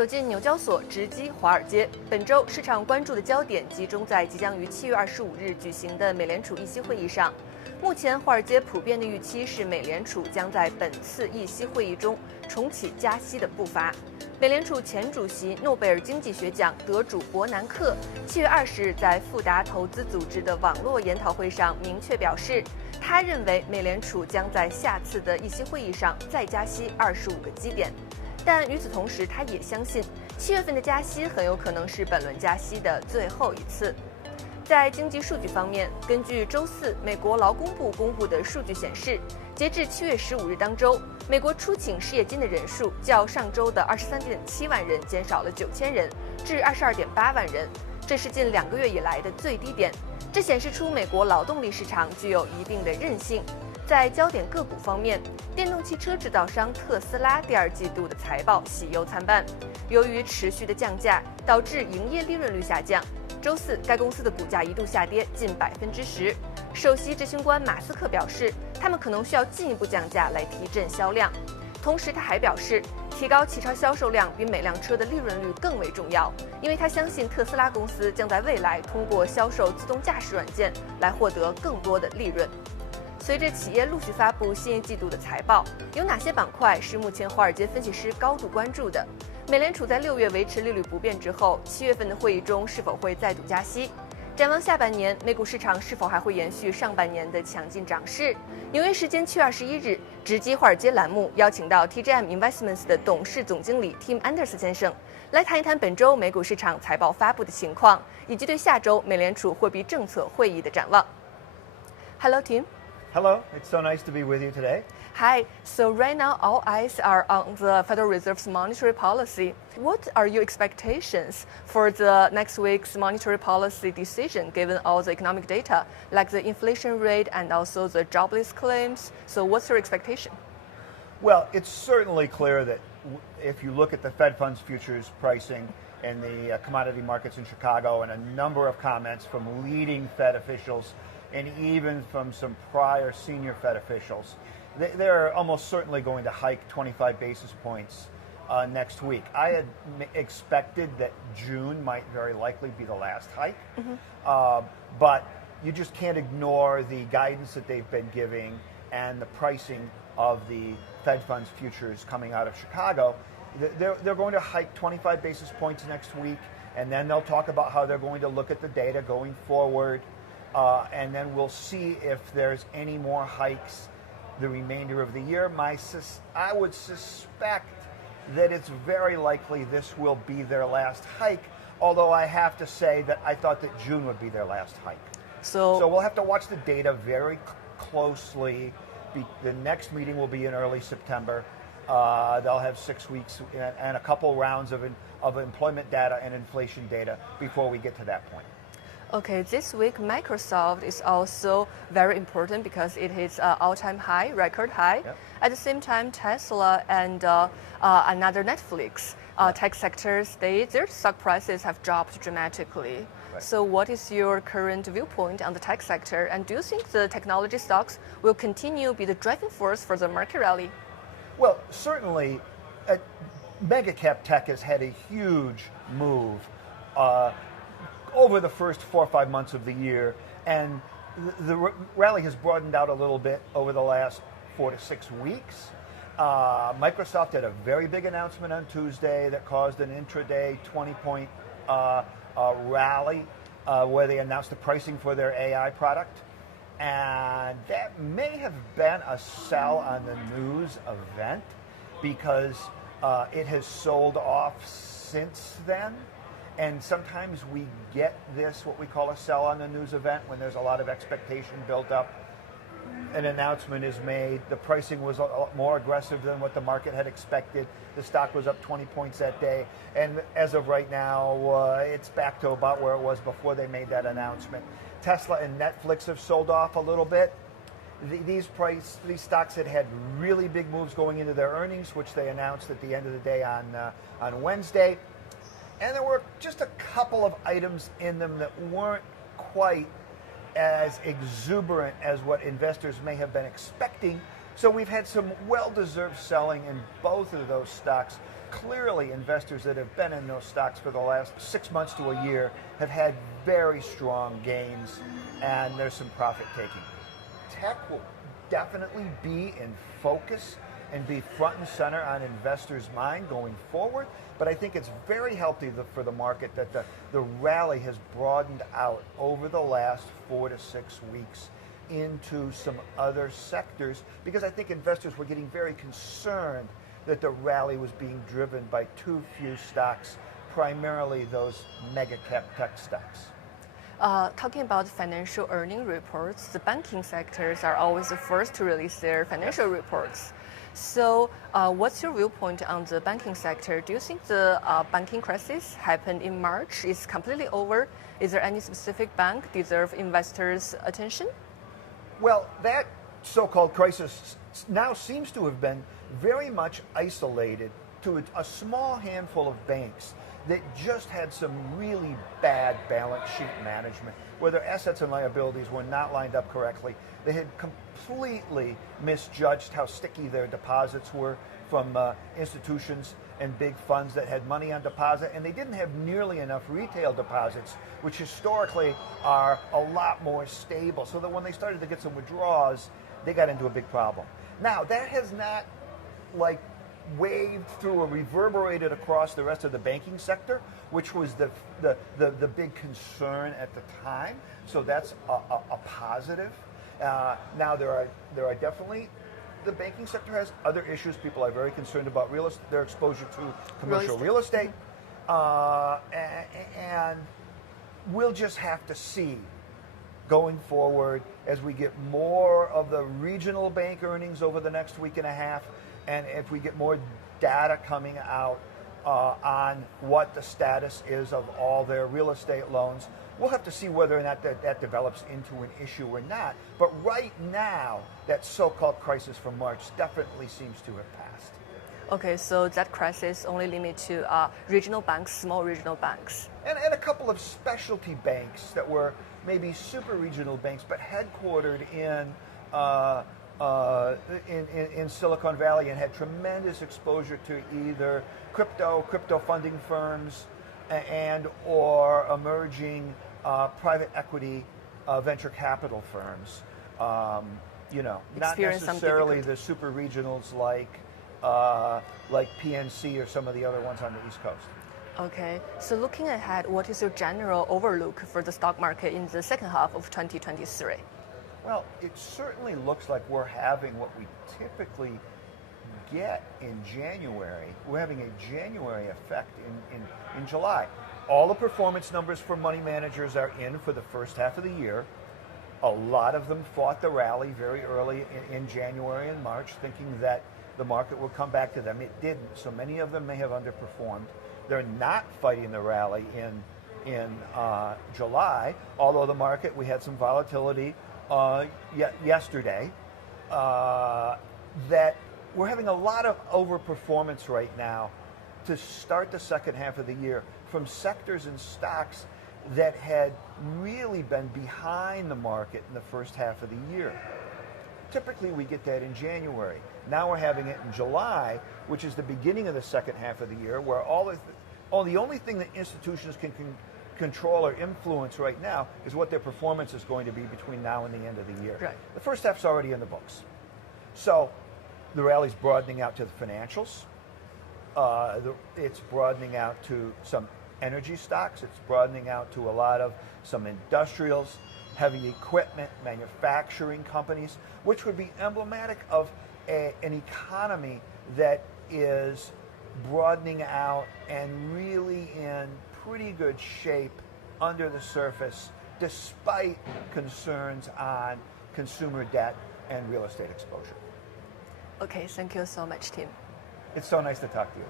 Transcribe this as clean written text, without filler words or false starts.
走进纽交所，直击华尔街。本周市场关注的焦点集中在即将于7月25日举行的美联储议息会议上。目前，华尔街普遍的预期是美联储将在本次议息会议中重启加息的步伐。美联储前主席、诺贝尔经济学奖得主伯南克7月20日在富达投资组织的网络研讨会上明确表示，他认为美联储将在下次的议息会议上再加息25个基点。但与此同时，他也相信7月份的加息很有可能是本轮加息的最后一次。在经济数据方面，根据周四美国劳工部公布的数据显示，截至7月15日当周，美国出请失业金的人数较上周的23.7万人减少了9000人，至22.8万人，这是近2个月以来的最低点。这显示出美国劳动力市场具有一定的韧性。在焦点个股方面，电动汽车制造商特斯拉第2季度的财报喜忧参半，由于持续的降价导致营业利润率下降。周四，该公司的股价一度下跌近10%。首席执行官马斯克表示，他们可能需要进一步降价来提振销量。同时，他还表示，提高汽车销售量比每辆车的利润率更为重要，因为他相信特斯拉公司将在未来通过销售自动驾驶软件来获得更多的利润。随着企业陆续发布新一季度的财报，有哪些板块是目前华尔街分析师高度关注的？美联储在6月维持利率不变之后，7月份的会议中是否会再度加息？展望下半年，美股市场是否还会延续上半年的强劲涨势？纽约时间7月21日，直击华尔街栏目邀请到 TJM Investments 的董事总经理 Tim Anderson 先生来谈一谈本周美股市场财报发布的情况，以及对下周美联储货币政策会议的展望。Hello, Tim. Hello, it's so nice to be with you today. Hi. So right now, all eyes are on the Federal Reserve's monetary policy. What are your expectations for the next week's monetary policy decision, given all the economic data, like the inflation rate and also the jobless claims? So what's your expectation? Well, it's certainly clear that if you look at the Fed funds futures pricing in the commodity markets in Chicago and a number of comments from leading Fed officials and even from some prior senior Fed officials, they're almost certainly going to hike 25 basis points next week. I had expected that June might very likely be the last hike, but you just can't ignore the guidance that they've been giving and the pricing of the Fed funds futures coming out of Chicago. They're going to hike 25 basis points next week, and then they'll talk about how they're going to look at the data going forward, and then we'll see if there's any more hikes the remainder of the year. I would suspect that it's very likely this will be their last hike, although I have to say that I thought that June would be their last hike. So we'll have to watch the data very closely. The next meeting will be in early September. They'll have 6 weeks and a couple rounds of employment data and inflation data before we get to that point. Okay, this week Microsoft is also very important because it hits an all-time high, record high. Yep. At the same time, Tesla and another Netflix tech sectors, their stock prices have dropped dramatically. Right. So what is your current viewpoint on the tech sector? And do you think the technology stocks will continue to be the driving force for the market rally? Well, certainly, mega cap tech has had a huge move over the first 4 or 5 months of the year, and the rally has broadened out a little bit over the last 4 to 6 weeks. Microsoft had a very big announcement on Tuesday that caused an intraday 20-point rally where they announced the pricing for their AI product, and that may have been a sell on the news event because it has sold off since then. And sometimes we get this, what we call a sell on the news event, when there's a lot of expectation built up. An announcement is made. The pricing was a lot more aggressive than what the market had expected. The stock was up 20 points that day. And as of right now, it's back to about where it was before they made that announcement. Tesla and Netflix have sold off a little bit. These stocks had really big moves going into their earnings, which they announced at the end of the day on Wednesday. And there were just a couple of items in them that weren't quite as exuberant as what investors may have been expecting. So we've had some well-deserved selling in both of those stocks. clearly investors that have been in those stocks for the last 6 months to a year have had very strong gains, and there's some profit taking. Tech will definitely be in focus and be front and center on investors' mind going forward, but I think it's very healthy for the market that the rally has broadened out over the last 4 to 6 weeks into some other sectors, because I think investors were getting very concerned that the rally was being driven by too few stocks, primarily those mega cap tech stocks. Talking about financial earning reports, the banking sectors are always the first to release their financial reports. So what's your viewpoint on the banking sector? Do you think the banking crisis happened in March is completely over? Is there any specific bank deserve investors' attention? Well, that so-called crisis now seems to have been very much isolated to a small handful of banks that just had some really bad balance sheet management, where their assets and liabilities were not lined up correctly. They had completely misjudged how sticky their deposits were from institutions and big funds that had money on deposit, and they didn't have nearly enough retail deposits, which historically are a lot more stable, so that when they started to get some withdrawals, they got into a big problem. Now, that has not waved through or reverberated across the rest of the banking sector, which was the big concern at the time. So that's a positive. Now there are definitely, the banking sector has other issues. People are very concerned about their exposure to commercial real estate, and we'll just have to see going forward as we get more of the regional bank earnings over the next week and a half. And if we get more data coming out on what the status is of all their real estate loans, we'll have to see whether or not that develops into an issue or not. But right now, that so-called crisis from March definitely seems to have passed. Okay, so that crisis only limited to regional banks, small regional banks. And a couple of specialty banks that were maybe super regional banks, but headquartered in Silicon Valley and had tremendous exposure to either crypto funding firms and or emerging private equity venture capital firms. Not necessarily the super regionals like PNC or some of the other ones on the East Coast. Okay, so looking ahead, what is your general overlook for the stock market in the second half of 2023? Well, it certainly looks like we're having what we typically get in January. We're having a January effect in July. All the performance numbers for money managers are in for the first half of the year. A lot of them fought the rally very early in January and March, thinking that the market would come back to them. It didn't, so many of them may have underperformed. They're not fighting the rally in July, although the market, we had some volatility yesterday, that we're having a lot of overperformance right now to start the second half of the year from sectors and stocks that had really been behind the market in the first half of the year. Typically we get that in January. Now we're having it in July, which is the beginning of the second half of the year, where the only thing that institutions can control or influence right now is what their performance is going to be between now and the end of the year. Right. The first half's already in the books. So the rally's broadening out to the financials. It's broadening out to some energy stocks. It's broadening out to a lot of some industrials, heavy equipment, manufacturing companies, which would be emblematic of an economy that is broadening out and really in pretty good shape under the surface, despite concerns on consumer debt and real estate exposure. Okay, thank you so much, Tim. It's so nice to talk to you.